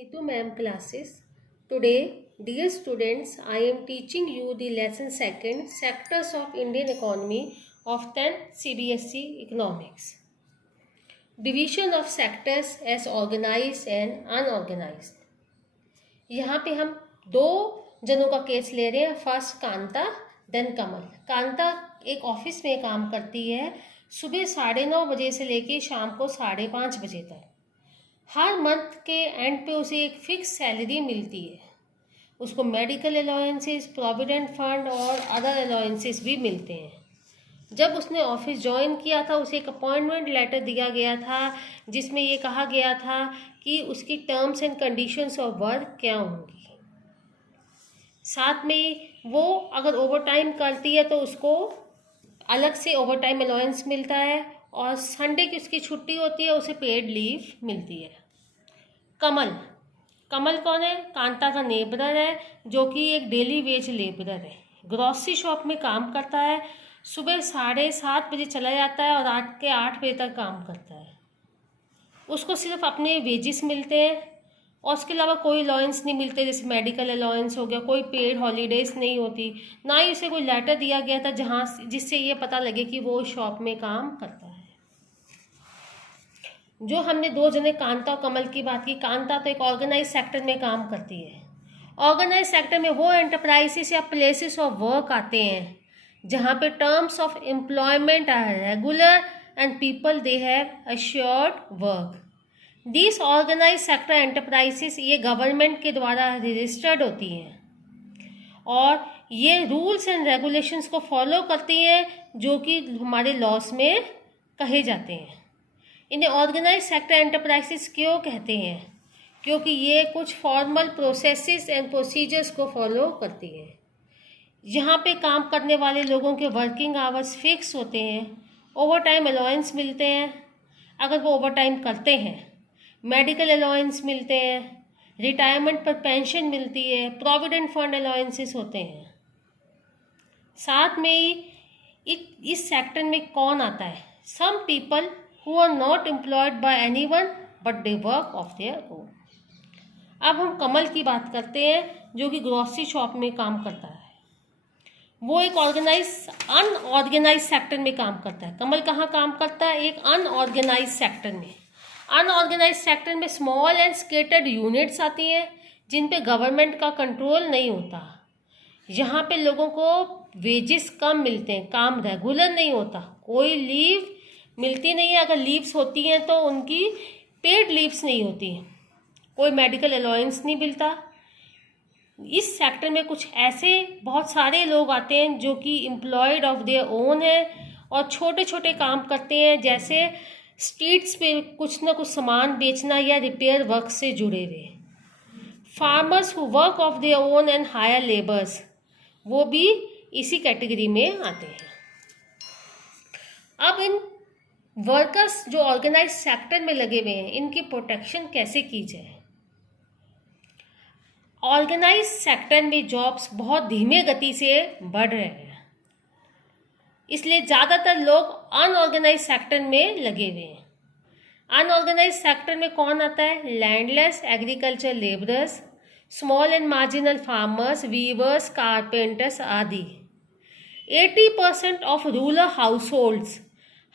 Neetu ma'am classes. Today, dear students, I am teaching you the lesson second, sectors of Indian economy of 10th CBSE economics. Division of sectors as organized and unorganized. यहाँ पे हम दो जनों का case ले रहे हैं. First Kanta, then कमल. कांता एक ऑफिस में काम करती है सुबह 9:30 बजे से लेके शाम को 5:30 बजे तक. हर मंथ के एंड पे उसे एक फिक्स सैलरी मिलती है. उसको मेडिकल अलाउंसेस, प्रोविडेंट फंड और अदर अलाउंसेस भी मिलते हैं. जब उसने ऑफिस ज्वाइन किया था उसे एक अपॉइंटमेंट लेटर दिया गया था जिसमें ये कहा गया था कि उसकी terms and conditions of work क्या होंगी. साथ में वो अगर ओवर टाइम करती है तो उसको अलग से ओवर टाइम अलाउंस मिलता है और संडे की उसकी छुट्टी होती है, उसे पेड लीव मिलती है. कमल कौन है? कांता का नेबरर है जो कि एक डेली वेज लेबरर है. ग्रॉसरी शॉप में काम करता है. सुबह 7:30 बजे चला जाता है और रात के 8 बजे तक काम करता है. उसको सिर्फ अपने वेजेस मिलते हैं और उसके अलावा कोई अलाउंस नहीं मिलते, जैसे मेडिकल अलाउंस हो गया. कोई पेड हॉलीडेज नहीं होती, ना ही उसे कोई लेटर दिया गया था जिससे ये पता लगे कि वो शॉप में काम करता है. जो हमने दो जने कांता और कमल की बात की, कांता तो एक ऑर्गेनाइज सेक्टर में काम करती है. ऑर्गेनाइज सेक्टर में वो एंटरप्राइजेस या प्लेसेस ऑफ वर्क आते हैं जहाँ पे terms of employment are regular and people they have assured work. This organise sector enterprises ये गवर्नमेंट के द्वारा रजिस्टर्ड होती हैं और ये रूल्स एंड रेगुलेशंस को फॉलो करती हैं जो कि हमारे लॉस में कहे जाते हैं. इन्हें ऑर्गेनाइज सेक्टर एंटरप्राइजेस क्यों कहते हैं? क्योंकि ये कुछ फॉर्मल प्रोसेसेस एंड प्रोसीजर्स को फॉलो करती है. यहाँ पे काम करने वाले लोगों के वर्किंग आवर्स फिक्स होते हैं, ओवर टाइम अलाउंस मिलते हैं अगर वो ओवर टाइम करते हैं, मेडिकल अलाउंस मिलते हैं, रिटायरमेंट पर पेंशन मिलती है, प्रोविडेंट फंड अलाउंसेस होते हैं. साथ में ही इस सेक्टर में कौन आता है? Some people who are not employed by anyone but they work of their own. अब हम कमल की बात करते हैं जो कि ग्रोसरी शॉप में काम करता है. वो एक अनऑर्गेनाइज सेक्टर में काम करता है. कमल कहाँ काम करता है? एक अनऑर्गेनाइज सेक्टर में. अनऑर्गेनाइज सेक्टर में स्मॉल एंड स्केटर्ड यूनिट्स आती हैं जिन पे गवर्नमेंट का कंट्रोल नहीं होता. यहाँ पे लोगों को वेजेस कम मिलते हैं, काम रेगुलर नहीं होता, कोई लीव मिलती नहीं है. अगर लीव्स होती हैं तो उनकी पेड लीव्स नहीं होती, कोई मेडिकल अलाउंस नहीं मिलता. इस सेक्टर में कुछ ऐसे बहुत सारे लोग आते हैं जो कि एम्प्लॉयड ऑफ देयर ओन है और छोटे छोटे काम करते हैं, जैसे स्ट्रीट्स पे कुछ ना कुछ सामान बेचना या रिपेयर वर्क से जुड़े हुए. Farmers who work of their own and hire labours, वो भी इसी कैटेगरी में आते हैं. अब इन वर्कर्स जो ऑर्गेनाइज सेक्टर में लगे हुए हैं इनकी प्रोटेक्शन कैसे की जाए? ऑर्गेनाइज सेक्टर में जॉब्स बहुत धीमे गति से बढ़ रहे हैं, इसलिए ज़्यादातर लोग अनऑर्गेनाइज सेक्टर में लगे हुए हैं. अनऑर्गेनाइज सेक्टर में कौन आता है? Landless agriculture labourers, small and marginal farmers, weavers, carpenters आदि. 80% ऑफ रूरल हाउसहोल्ड्स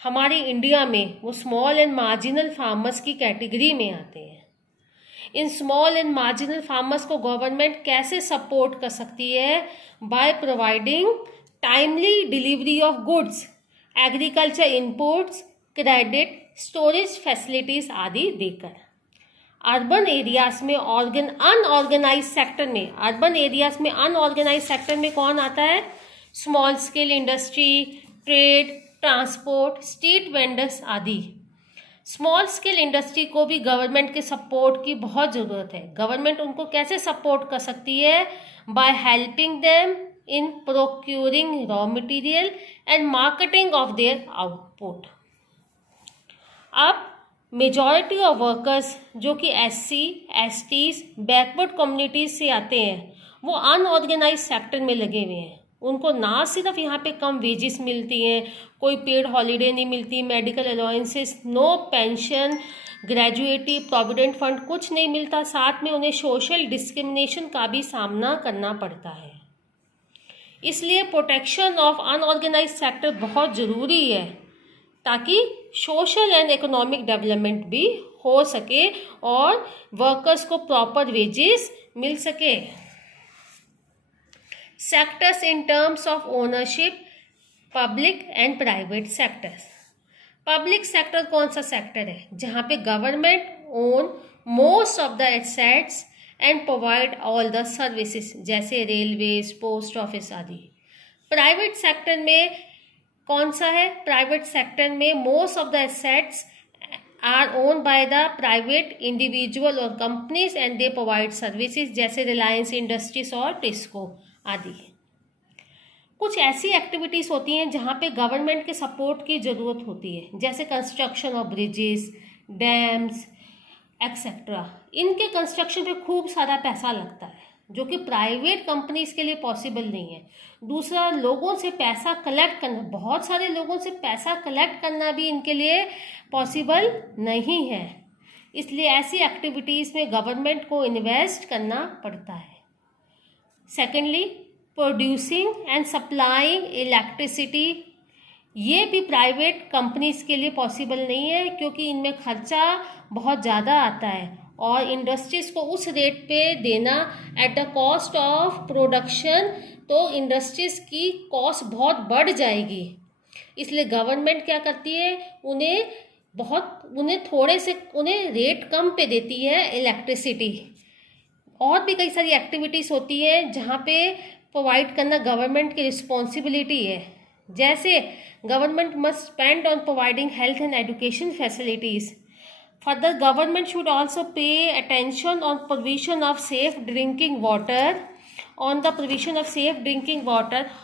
हमारे इंडिया में वो स्मॉल एंड मार्जिनल फार्मर्स की कैटेगरी में आते हैं. इन स्मॉल एंड मार्जिनल फार्मर्स को गवर्नमेंट कैसे सपोर्ट कर सकती है? By providing timely delivery of goods, agriculture inputs, credit, storage facilities आदि देकर. अर्बन एरियाज में अनऑर्गेनाइज सेक्टर में कौन आता है? Small scale industry, trade, transport, street vendors आदि. स्मॉल स्केल इंडस्ट्री को भी गवर्नमेंट के सपोर्ट की बहुत ज़रूरत है. गवर्नमेंट उनको कैसे सपोर्ट कर सकती है? By helping them in procuring raw material and marketing of their output. अब मेजॉरिटी ऑफ वर्कर्स जो कि SC, STs, बैकवर्ड कम्युनिटीज से आते हैं वो अनऑर्गेनाइज सेक्टर में लगे हुए हैं. उनको ना सिर्फ यहाँ पे कम वेजेस मिलती हैं, कोई पेड हॉलीडे नहीं मिलती, medical allowances, no pension, gratuity, provident fund कुछ नहीं मिलता, साथ में उन्हें सोशल डिस्क्रिमिनेशन का भी सामना करना पड़ता है। इसलिए प्रोटेक्शन ऑफ अनऑर्गेनाइज सेक्टर बहुत ज़रूरी है ताकि सोशल एंड इकोनॉमिक डेवलपमेंट भी हो सके और वर्कर्स को प्रॉपर वेजेस मिल सके। Sectors in terms of ownership, public and private sectors. Public sector कौन सा सेक्टर है? जहाँ पे government own most of the assets and provide all the services, जैसे रेलवेज, पोस्ट ऑफिस आदि। प्राइवेट सेक्टर में कौन सा है? प्राइवेट सेक्टर में most of the assets are own by the private individual और companies and they provide services, जैसे Reliance industries और टिस्को आदि। कुछ ऐसी एक्टिविटीज़ होती हैं जहाँ पे गवर्नमेंट के सपोर्ट की ज़रूरत होती है, जैसे construction of bridges, dams etcetera. इनके कंस्ट्रक्शन पे खूब सारा पैसा लगता है, जो कि प्राइवेट कंपनीज के लिए पॉसिबल नहीं है। दूसरा, लोगों से पैसा कलेक्ट करना, बहुत सारे लोगों से पैसा कलेक्ट करना भी इनके लिए पॉसिबल नहीं है। इसलिए ऐसी एक्टिविटीज़ में गवर्नमेंट को इन्वेस्ट करना पड़ता है। Secondly, producing and supplying electricity, ये भी प्राइवेट कंपनीज के लिए पॉसिबल नहीं है, क्योंकि इनमें खर्चा बहुत ज़्यादा आता है और इंडस्ट्रीज़ को उस रेट पे देना at the cost of production, तो इंडस्ट्रीज़ की कॉस्ट बहुत बढ़ जाएगी। इसलिए गवर्नमेंट क्या करती है, उन्हें रेट कम पे देती है इलेक्ट्रिसिटी। और भी कई सारी एक्टिविटीज़ होती है जहाँ पे प्रोवाइड करना गवर्नमेंट की रिस्पॉन्सिबिलिटी है, जैसे government must spend on providing health and education facilities. Further, government should also pay attention on provision of safe drinking water,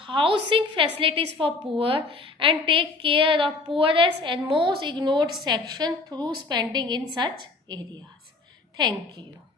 housing facilities for poor, and take care of poorest and most ignored section through spending in such areas. Thank you.